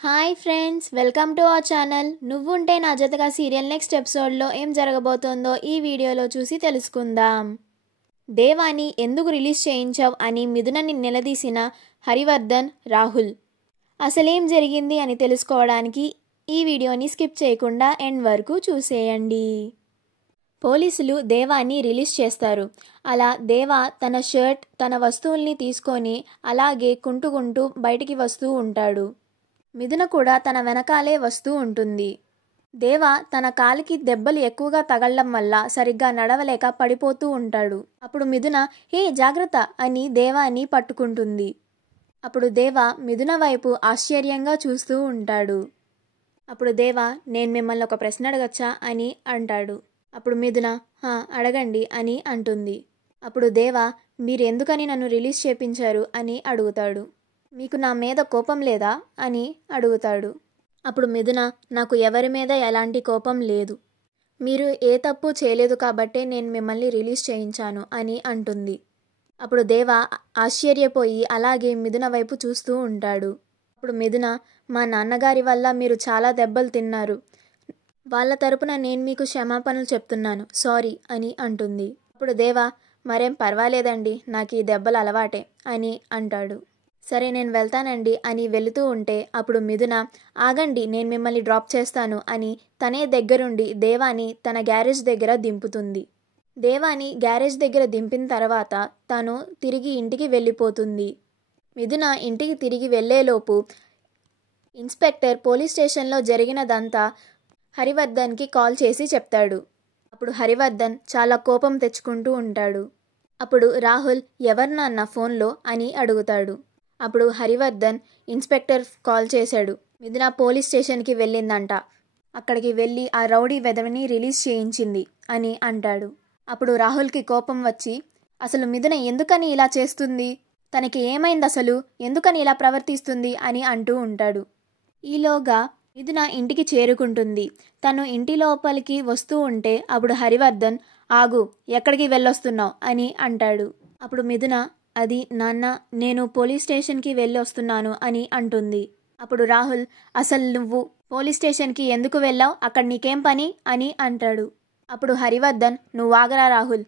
Hi friends, welcome to our channel. నువ్వుంటే నా జతగా సీరియల్ నెక్స్ట్ ఎపిసోడ్లో ఏం జరగబోతోందో ఈ వీడియోలో చూసి తెలుసుకుందాం. దేవాని ఎందుకు రిలీజ్ చేయించావు అని మిథునని నిలదీసిన హరివర్ధన్, రాహుల్. అసలేం జరిగింది అని తెలుసుకోవడానికి ఈ వీడియోని స్కిప్ చేయకుండా ఎండ్ వరకు చూసేయండి. పోలీసులు దేవాని రిలీజ్ చేస్తారు. అలా దేవా తన షర్ట్, తన వస్తువుల్ని తీసుకొని అలాగే కుంటుకుంటూ బయటికి వస్తూ ఉంటాడు. మిథున కూడా తన వెనకాలే వస్తూ ఉంటుంది. దేవా తన కాలికి దెబ్బలు ఎక్కువగా తగలడం వల్ల సరిగ్గా నడవలేక పడిపోతూ ఉంటాడు. అప్పుడు మిథున హే జాగ్రత్త అని దేవాని పట్టుకుంటుంది. అప్పుడు దేవా మిథున వైపు ఆశ్చర్యంగా చూస్తూ ఉంటాడు. అప్పుడు దేవా నేను మిమ్మల్ని ఒక ప్రశ్న అడగచ్చా అని అంటాడు. అప్పుడు మిథున అడగండి అని అంటుంది. అప్పుడు దేవా మీరెందుకని నన్ను రిలీజ్ చేయించారు అని అడుగుతాడు. మీకు నా మీద కోపం లేదా అని అడుగుతాడు. అప్పుడు మిథున నాకు ఎవరి మీద ఎలాంటి కోపం లేదు, మీరు ఏ తప్పు చేయలేదు కాబట్టే నేను మిమ్మల్ని రిలీజ్ చేయించాను అని అంటుంది. అప్పుడు దేవా ఆశ్చర్యపోయి అలాగే మిథున వైపు చూస్తూ ఉంటాడు. అప్పుడు మిథున మా నాన్నగారి వల్ల మీరు చాలా దెబ్బలు తిన్నారు, వాళ్ళ తరపున నేను మీకు క్షమాపణలు చెప్తున్నాను, సారీ అని అంటుంది. అప్పుడు దేవా మరేం పర్వాలేదండి, నాకు ఈ దెబ్బలు అలవాటే అని అంటాడు. సరే నేను వెళ్తానండి అని వెళుతూ ఉంటే అప్పుడు మిథున ఆగండి నేను మిమ్మల్ని డ్రాప్ చేస్తాను అని తనే దగ్గరుండి దేవాని తన గ్యారేజ్ దగ్గర దింపుతుంది. దేవాని గ్యారేజ్ దగ్గర దింపిన తర్వాత తను తిరిగి ఇంటికి వెళ్ళిపోతుంది. మిథున ఇంటికి తిరిగి వెళ్ళేలోపు ఇన్స్పెక్టర్ పోలీస్ స్టేషన్లో జరిగినదంతా హరివర్ధన్కి కాల్ చేసి చెప్తాడు. అప్పుడు హరివర్ధన్ చాలా కోపం తెచ్చుకుంటూ ఉంటాడు. అప్పుడు రాహుల్ ఎవరు నాన్న ఫోన్లో అని అడుగుతాడు. అప్పుడు హరివర్ధన్ ఇన్స్పెక్టర్ కాల్ చేశాడు, మిథున పోలీస్ స్టేషన్కి వెళ్ళిందంట, అక్కడికి వెళ్ళి ఆ రౌడీ వెధవని రిలీజ్ చేయించింది అని అంటాడు. అప్పుడు రాహుల్కి కోపం వచ్చి అసలు మిథున ఎందుకని ఇలా చేస్తుంది, తనకి ఏమైంది, అసలు ఎందుకని ఇలా ప్రవర్తిస్తుంది అని అంటూ ఉంటాడు. ఈలోగా మిథున ఇంటికి చేరుకుంటుంది. తను ఇంటి లోపలికి వస్తూ ఉంటే అప్పుడు హరివర్ధన్ ఆగు ఎక్కడికి వెళ్ళొస్తున్నావు అని అంటాడు. అప్పుడు మిథున అది నాన్న నేను పోలీస్ స్టేషన్కి వెళ్ళి వస్తున్నాను అని అంటుంది. అప్పుడు రాహుల్ అసలు నువ్వు పోలీస్ స్టేషన్కి ఎందుకు వెళ్ళావు, అక్కడ నీకేం పని అని అంటాడు. అప్పుడు హరివర్ధన్ నువ్వు ఆగరా రాహుల్,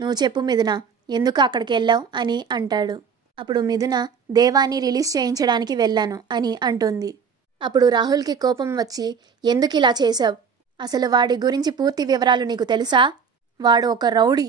నువ్వు చెప్పు మిథున ఎందుకు అక్కడికి వెళ్ళావు అని అంటాడు. అప్పుడు మిథున దేవాని రిలీజ్ చేయించడానికి వెళ్ళాను అని అంటుంది. అప్పుడు రాహుల్కి కోపం వచ్చి ఎందుకు ఇలా చేశావు, అసలు వాడి గురించి పూర్తి వివరాలు నీకు తెలుసా, వాడు ఒక రౌడీ,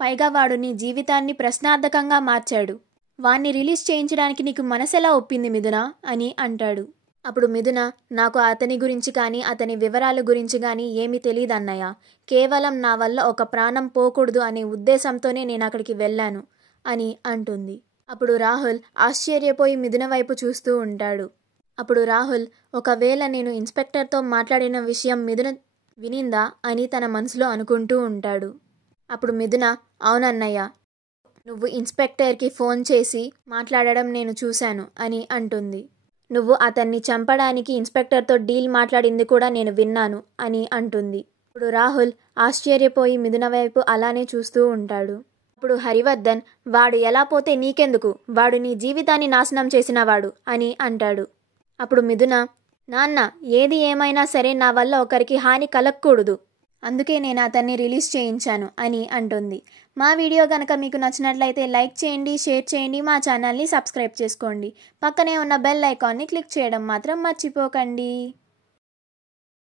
పైగా వాడు నీ జీవితాన్ని ప్రశ్నార్థకంగా మార్చాడు, వాణ్ణి రిలీజ్ చేయించడానికి నీకు మనసెలా ఒప్పింది మిథున అని అంటాడు. అప్పుడు మిథున నాకు అతని గురించి కానీ అతని వివరాల గురించి కానీ ఏమీ తెలియదన్నయ్య, కేవలం నా వల్ల ఒక ప్రాణం పోకూడదు అనే ఉద్దేశంతోనే నేను అక్కడికి వెళ్ళాను అని అంటుంది. అప్పుడు రాహుల్ ఆశ్చర్యపోయి మిథున వైపు చూస్తూ ఉంటాడు. అప్పుడు రాహుల్ ఒకవేళ నేను ఇన్స్పెక్టర్తో మాట్లాడిన విషయం మిథున వినిందా అని తన మనసులో అనుకుంటూ ఉంటాడు. అప్పుడు మిథున అవునన్నయ్య, నువ్వు ఇన్స్పెక్టర్కి ఫోన్ చేసి మాట్లాడడం నేను చూశాను అని అంటుంది. నువ్వు అతన్ని చంపడానికి ఇన్స్పెక్టర్తో డీల్ మాట్లాడింది కూడా నేను విన్నాను అని అంటుంది. ఇప్పుడు రాహుల్ ఆశ్చర్యపోయి మిథున వైపు అలానే చూస్తూ ఉంటాడు. అప్పుడు హరివర్ధన్ వాడు ఎలా పోతే నీకెందుకు, వాడు నీ జీవితాన్ని నాశనం చేసినవాడు అని అంటాడు. అప్పుడు మిథున నాన్న ఏది ఏమైనా సరే నా వల్ల ఒకరికి హాని కలగకూడదు, అందుకే నేను అతన్ని రిలీజ్ చేయించాను అని అంటుంది. మా వీడియో కనుక మీకు నచ్చినట్లయితే లైక్ చేయండి, షేర్ చేయండి, మా ఛానల్ని సబ్స్క్రైబ్ చేసుకోండి, పక్కనే ఉన్న బెల్ ఐకాన్ని క్లిక్ చేయడం మాత్రం మర్చిపోకండి.